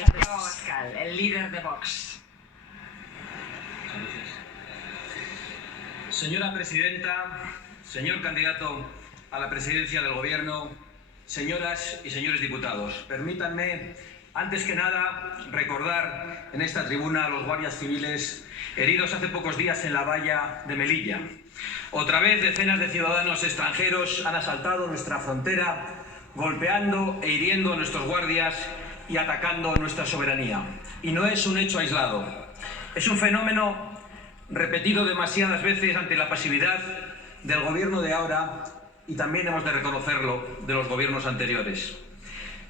Abascal, el líder de Vox. Señora presidenta, señor candidato a la presidencia del Gobierno, señoras y señores diputados, permítanme, antes que nada, recordar en esta tribuna a los guardias civiles heridos hace pocos días en la valla de Melilla. Otra vez decenas de ciudadanos extranjeros han asaltado nuestra frontera, golpeando e hiriendo a nuestros guardias y atacando nuestra soberanía. Y no es un hecho aislado, es un fenómeno repetido demasiadas veces ante la pasividad del gobierno de ahora y también hemos de reconocerlo de los gobiernos anteriores.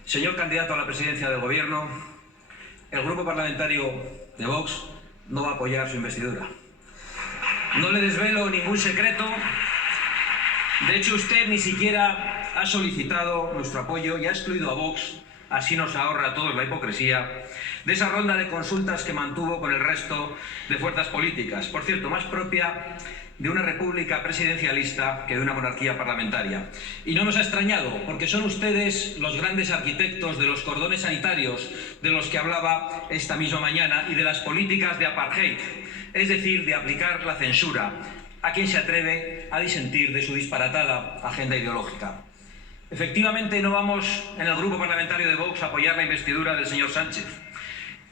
Señor candidato a la presidencia del Gobierno, el grupo parlamentario de Vox no va a apoyar su investidura. No le desvelo ningún secreto. De hecho, usted ni siquiera ha solicitado nuestro apoyo y ha excluido a Vox. Así nos ahorra a todos la hipocresía de esa ronda de consultas que mantuvo con el resto de fuerzas políticas. Por cierto, más propia de una república presidencialista que de una monarquía parlamentaria. Y no nos ha extrañado, porque son ustedes los grandes arquitectos de los cordones sanitarios de los que hablaba esta misma mañana y de las políticas de apartheid, es decir, de aplicar la censura a quien se atreve a disentir de su disparatada agenda ideológica. Efectivamente, no vamos en el grupo parlamentario de Vox a apoyar la investidura del señor Sánchez.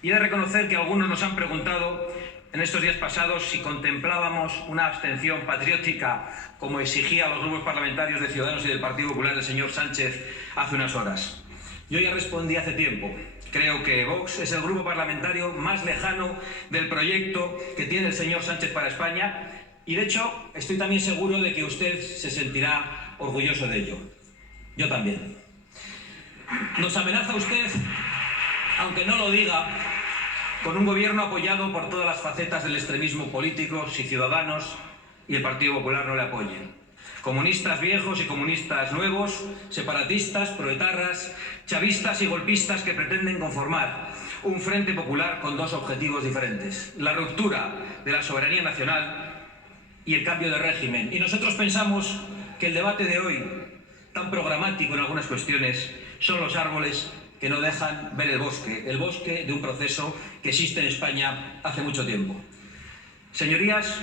Y he de reconocer que algunos nos han preguntado en estos días pasados si contemplábamos una abstención patriótica como exigía los grupos parlamentarios de Ciudadanos y del Partido Popular del señor Sánchez hace unas horas. Yo ya respondí hace tiempo. Creo que Vox es el grupo parlamentario más lejano del proyecto que tiene el señor Sánchez para España y, de hecho, estoy también seguro de que usted se sentirá orgulloso de ello. Yo también. Nos amenaza usted, aunque no lo diga, con un gobierno apoyado por todas las facetas del extremismo político si Ciudadanos y el Partido Popular no le apoyen. Comunistas viejos y comunistas nuevos, separatistas, proetarras, chavistas y golpistas que pretenden conformar un frente popular con dos objetivos diferentes: la ruptura de la soberanía nacional y el cambio de régimen. Y nosotros pensamos que el debate de hoy, tan programático en algunas cuestiones, son los árboles que no dejan ver el bosque de un proceso que existe en España hace mucho tiempo. Señorías,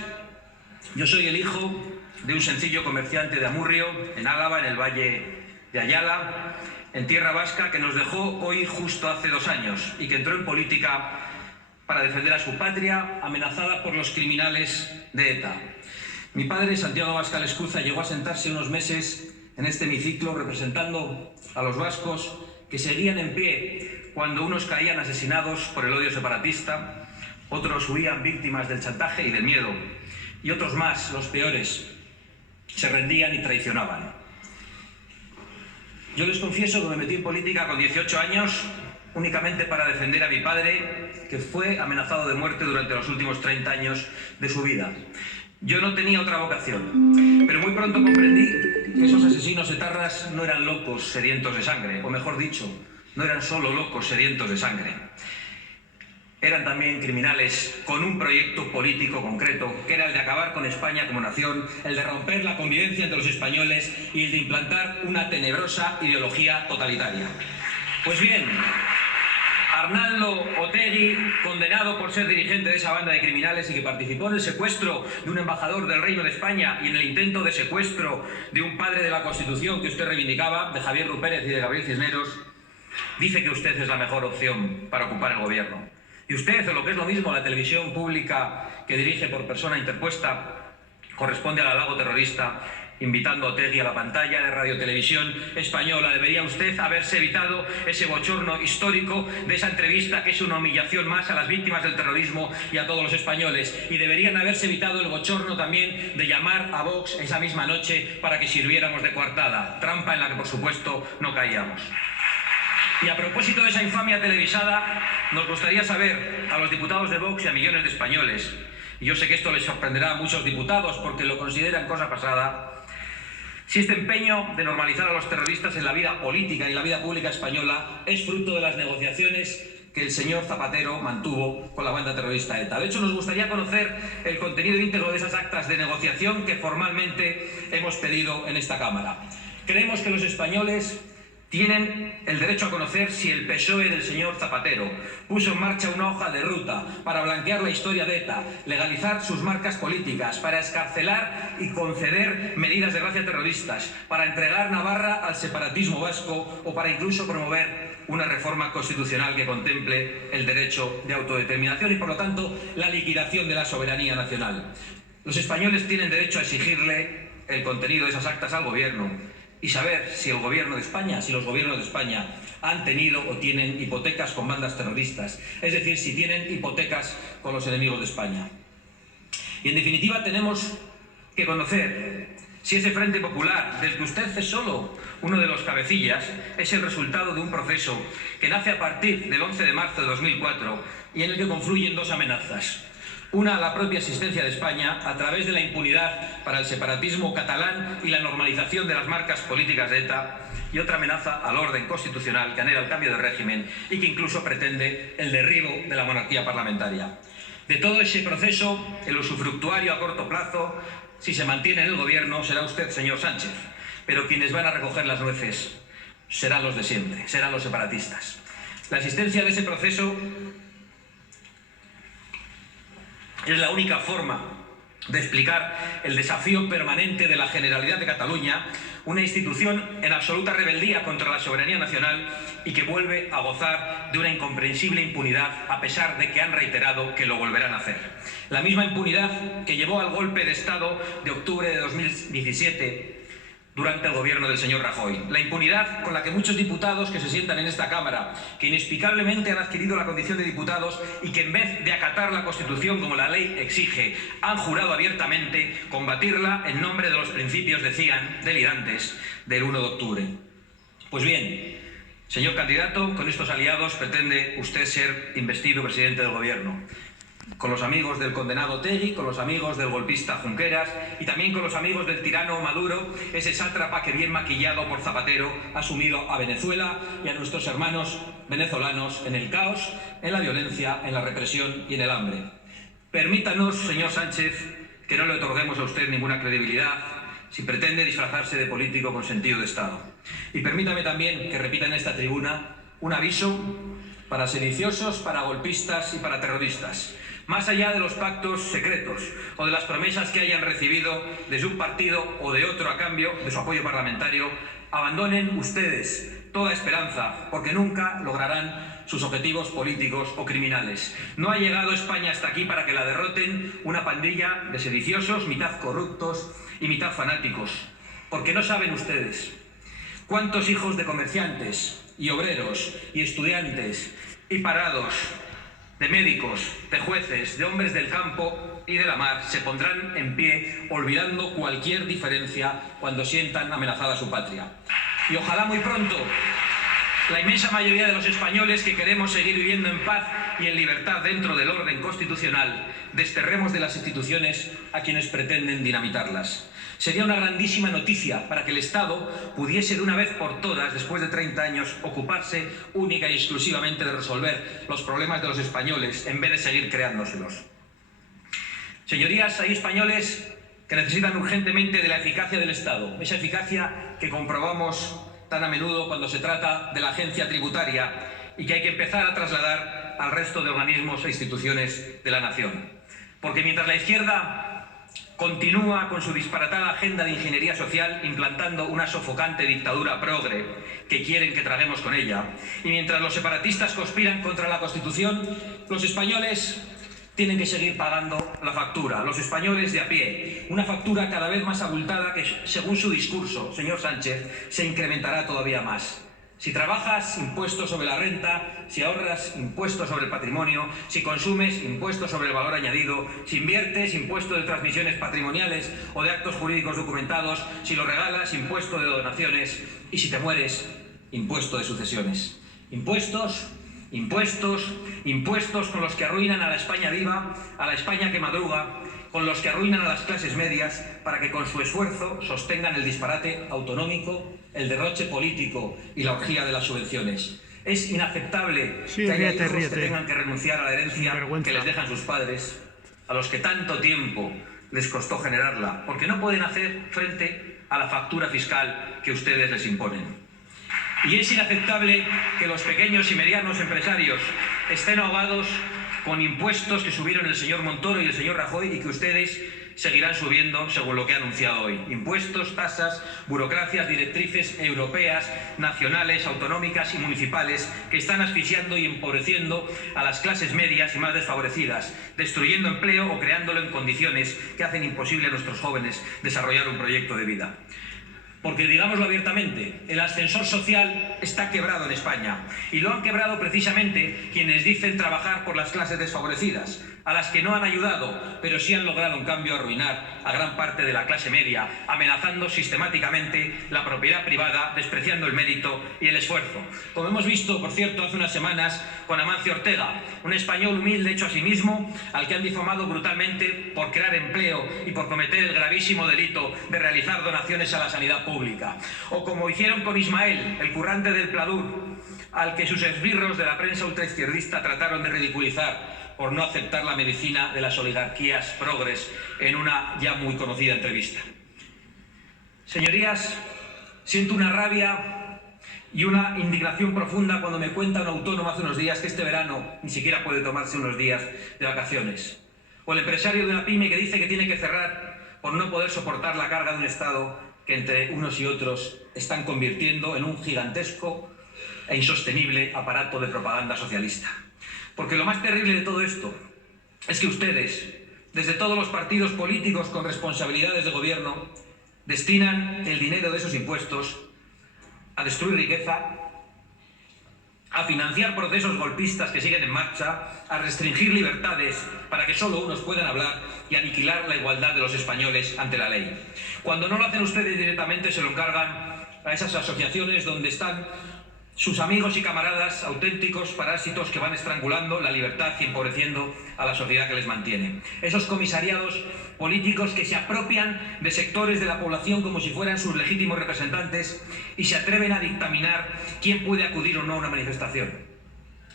yo soy el hijo de un sencillo comerciante de Amurrio, en Álava, en el Valle de Ayala, en tierra vasca, que nos dejó hoy justo hace 2 años y que entró en política para defender a su patria, amenazada por los criminales de ETA. Mi padre, Santiago Abascal Escuza, llegó a sentarse unos meses en este hemiciclo representando a los vascos que seguían en pie cuando unos caían asesinados por el odio separatista, otros huían víctimas del chantaje y del miedo, y otros más, los peores, se rendían y traicionaban. Yo les confieso que me metí en política con 18 años únicamente para defender a mi padre, que fue amenazado de muerte durante los últimos 30 años de su vida. Yo no tenía otra vocación, pero muy pronto comprendí que esos asesinos etarras no eran locos sedientos de sangre, o mejor dicho, no eran solo locos sedientos de sangre. Eran también criminales con un proyecto político concreto, que era el de acabar con España como nación, el de romper la convivencia entre los españoles y el de implantar una tenebrosa ideología totalitaria. Pues bien, Arnaldo Otegi, condenado por ser dirigente de esa banda de criminales y que participó en el secuestro de un embajador del Reino de España y en el intento de secuestro de un padre de la Constitución que usted reivindicaba, de Javier Rupérez y de Gabriel Cisneros, dice que usted es la mejor opción para ocupar el gobierno. Y usted, o lo que es lo mismo, la televisión pública que dirige por persona interpuesta, corresponde al halago terrorista, invitando a Otegi a la pantalla de Radio Televisión Española. Debería usted haberse evitado ese bochorno histórico de esa entrevista, que es una humillación más a las víctimas del terrorismo y a todos los españoles. Y deberían haberse evitado el bochorno también de llamar a Vox esa misma noche para que sirviéramos de coartada, trampa en la que por supuesto no caíamos. Y a propósito de esa infamia televisada, nos gustaría saber a los diputados de Vox y a millones de españoles, y yo sé que esto les sorprenderá a muchos diputados porque lo consideran cosa pasada, si este empeño de normalizar a los terroristas en la vida política y la vida pública española es fruto de las negociaciones que el señor Zapatero mantuvo con la banda terrorista ETA. De hecho, nos gustaría conocer el contenido íntegro de esas actas de negociación que formalmente hemos pedido en esta Cámara. Creemos que los españoles Tienen el derecho a conocer si el PSOE del señor Zapatero puso en marcha una hoja de ruta para blanquear la historia de ETA, legalizar sus marcas políticas, para excarcelar y conceder medidas de gracia terroristas, para entregar Navarra al separatismo vasco o para incluso promover una reforma constitucional que contemple el derecho de autodeterminación y, por lo tanto, la liquidación de la soberanía nacional. Los españoles tienen derecho a exigirle el contenido de esas actas al Gobierno y saber si el Gobierno de España, si los gobiernos de España han tenido o tienen hipotecas con bandas terroristas, es decir, si tienen hipotecas con los enemigos de España. Y, en definitiva, tenemos que conocer si ese Frente Popular, del que usted es solo uno de los cabecillas, es el resultado de un proceso que nace a partir del 11 de marzo de 2004 y en el que confluyen dos amenazas. Una, la propia existencia de España a través de la impunidad para el separatismo catalán y la normalización de las marcas políticas de ETA, y otra amenaza al orden constitucional que anhela el cambio de régimen y que incluso pretende el derribo de la monarquía parlamentaria. De todo ese proceso, el usufructuario a corto plazo, si se mantiene en el Gobierno, será usted, señor Sánchez, pero quienes van a recoger las nueces serán los de siempre, serán los separatistas. La existencia de ese proceso es la única forma de explicar el desafío permanente de la Generalidad de Cataluña, una institución en absoluta rebeldía contra la soberanía nacional y que vuelve a gozar de una incomprensible impunidad a pesar de que han reiterado que lo volverán a hacer. La misma impunidad que llevó al golpe de Estado de octubre de 2017 durante el gobierno del señor Rajoy. La impunidad con la que muchos diputados que se sientan en esta Cámara, que inexplicablemente han adquirido la condición de diputados y que en vez de acatar la Constitución como la ley exige, han jurado abiertamente combatirla en nombre de los principios, decían, delirantes del 1 de octubre. Pues bien, señor candidato, con estos aliados pretende usted ser investido presidente del Gobierno. Con los amigos del condenado Otegi, con los amigos del golpista Junqueras y también con los amigos del tirano Maduro, ese sátrapa que bien maquillado por Zapatero ha sumido a Venezuela y a nuestros hermanos venezolanos en el caos, en la violencia, en la represión y en el hambre. Permítanos, señor Sánchez, que no le otorguemos a usted ninguna credibilidad si pretende disfrazarse de político con sentido de Estado. Y permítame también que repita en esta tribuna un aviso para sediciosos, para golpistas y para terroristas. Más allá de los pactos secretos o de las promesas que hayan recibido desde un partido o de otro a cambio de su apoyo parlamentario, abandonen ustedes toda esperanza, porque nunca lograrán sus objetivos políticos o criminales. No ha llegado España hasta aquí para que la derroten una pandilla de sediciosos, mitad corruptos y mitad fanáticos, porque no saben ustedes cuántos hijos de comerciantes y obreros y estudiantes y parados, de médicos, de jueces, de hombres del campo y de la mar se pondrán en pie olvidando cualquier diferencia cuando sientan amenazada su patria. Y ojalá muy pronto la inmensa mayoría de los españoles que queremos seguir viviendo en paz y en libertad dentro del orden constitucional desterremos de las instituciones a quienes pretenden dinamitarlas. Sería una grandísima noticia para que el Estado pudiese de una vez por todas, después de 30 años, ocuparse única y exclusivamente de resolver los problemas de los españoles en vez de seguir creándoselos. Señorías, hay españoles que necesitan urgentemente de la eficacia del Estado, esa eficacia que comprobamos tan a menudo cuando se trata de la agencia tributaria y que hay que empezar a trasladar al resto de organismos e instituciones de la nación. Porque mientras la izquierda continúa con su disparatada agenda de ingeniería social implantando una sofocante dictadura progre que quieren que traguemos con ella, y mientras los separatistas conspiran contra la Constitución, los españoles tienen que seguir pagando la factura, los españoles de a pie, una factura cada vez más abultada que, según su discurso, señor Sánchez, se incrementará todavía más. Si trabajas, impuesto sobre la renta; si ahorras, impuesto sobre el patrimonio; si consumes, impuesto sobre el valor añadido; si inviertes, impuesto de transmisiones patrimoniales o de actos jurídicos documentados; si lo regalas, impuesto de donaciones; y si te mueres, impuesto de sucesiones. Impuestos, impuestos, impuestos con los que arruinan a la España viva, a la España que madruga, con los que arruinan a las clases medias para que con su esfuerzo sostengan el disparate autonómico, el derroche político y la orgía de las subvenciones. Es inaceptable que haya hijos que tengan que renunciar a la herencia que les dejan sus padres, a los que tanto tiempo les costó generarla, porque no pueden hacer frente a la factura fiscal que ustedes les imponen. Y es inaceptable que los pequeños y medianos empresarios estén ahogados con impuestos que subieron el señor Montoro y el señor Rajoy y que ustedes seguirán subiendo según lo que ha anunciado hoy. Impuestos, tasas, burocracias, directrices europeas, nacionales, autonómicas y municipales que están asfixiando y empobreciendo a las clases medias y más desfavorecidas, destruyendo empleo o creándolo en condiciones que hacen imposible a nuestros jóvenes desarrollar un proyecto de vida. Porque, digámoslo abiertamente, el ascensor social está quebrado en España y lo han quebrado precisamente quienes dicen trabajar por las clases desfavorecidas, a las que no han ayudado, pero sí han logrado en cambio arruinar a gran parte de la clase media, amenazando sistemáticamente la propiedad privada, despreciando el mérito y el esfuerzo. Como hemos visto, por cierto, hace unas semanas con Amancio Ortega, un español humilde hecho a sí mismo, al que han difamado brutalmente por crear empleo y por cometer el gravísimo delito de realizar donaciones a la sanidad pública. O como hicieron con Ismael, el currante del Pladur, al que sus esbirros de la prensa ultraizquierdista trataron de ridiculizar por no aceptar la medicina de las oligarquías progres en una ya muy conocida entrevista. Señorías, siento una rabia y una indignación profunda cuando me cuenta un autónomo hace unos días que este verano ni siquiera puede tomarse unos días de vacaciones. O el empresario de una pyme que dice que tiene que cerrar por no poder soportar la carga de un Estado que entre unos y otros están convirtiendo en un gigantesco e insostenible aparato de propaganda socialista. Porque lo más terrible de todo esto es que ustedes, desde todos los partidos políticos con responsabilidades de gobierno, destinan el dinero de esos impuestos a destruir riqueza, a financiar procesos golpistas que siguen en marcha, a restringir libertades para que solo unos puedan hablar y aniquilar la igualdad de los españoles ante la ley. Cuando no lo hacen ustedes directamente, se lo encargan a esas asociaciones donde están sus amigos y camaradas, auténticos parásitos que van estrangulando la libertad y empobreciendo a la sociedad que les mantiene. Esos comisariados políticos que se apropian de sectores de la población como si fueran sus legítimos representantes y se atreven a dictaminar quién puede acudir o no a una manifestación.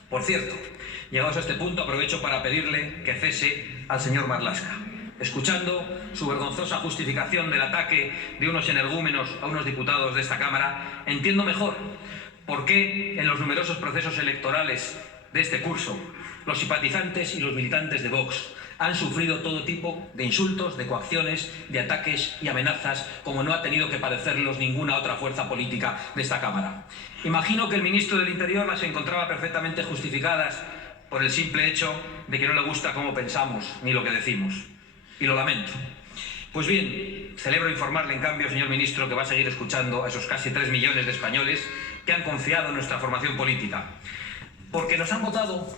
Por cierto, llegados a este punto, aprovecho para pedirle que cese al señor Marlaska. Escuchando su vergonzosa justificación del ataque de unos energúmenos a unos diputados de esta Cámara, entiendo mejor por qué en los numerosos procesos electorales de este curso los simpatizantes y los militantes de Vox han sufrido todo tipo de insultos, de coacciones, de ataques y amenazas, como no ha tenido que padecerlos ninguna otra fuerza política de esta Cámara. Imagino que el ministro del Interior las encontraba perfectamente justificadas por el simple hecho de que no le gusta cómo pensamos ni lo que decimos. Y lo lamento. Pues bien, celebro informarle, en cambio, señor ministro, que va a seguir escuchando a esos casi 3 millones de españoles que han confiado en nuestra formación política, porque nos han votado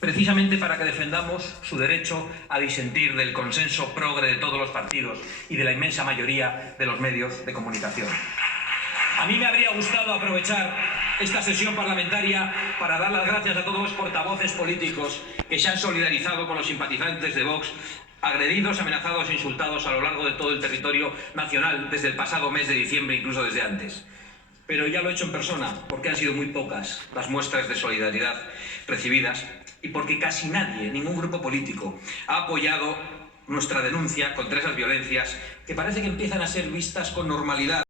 precisamente para que defendamos su derecho a disentir del consenso progre de todos los partidos y de la inmensa mayoría de los medios de comunicación. A mí me habría gustado aprovechar esta sesión parlamentaria para dar las gracias a todos los portavoces políticos que se han solidarizado con los simpatizantes de Vox, agredidos, amenazados e insultados a lo largo de todo el territorio nacional desde el pasado mes de diciembre, incluso desde antes. Pero ya lo he hecho en persona, porque han sido muy pocas las muestras de solidaridad recibidas y porque casi nadie, ningún grupo político, ha apoyado nuestra denuncia contra esas violencias que parece que empiezan a ser vistas con normalidad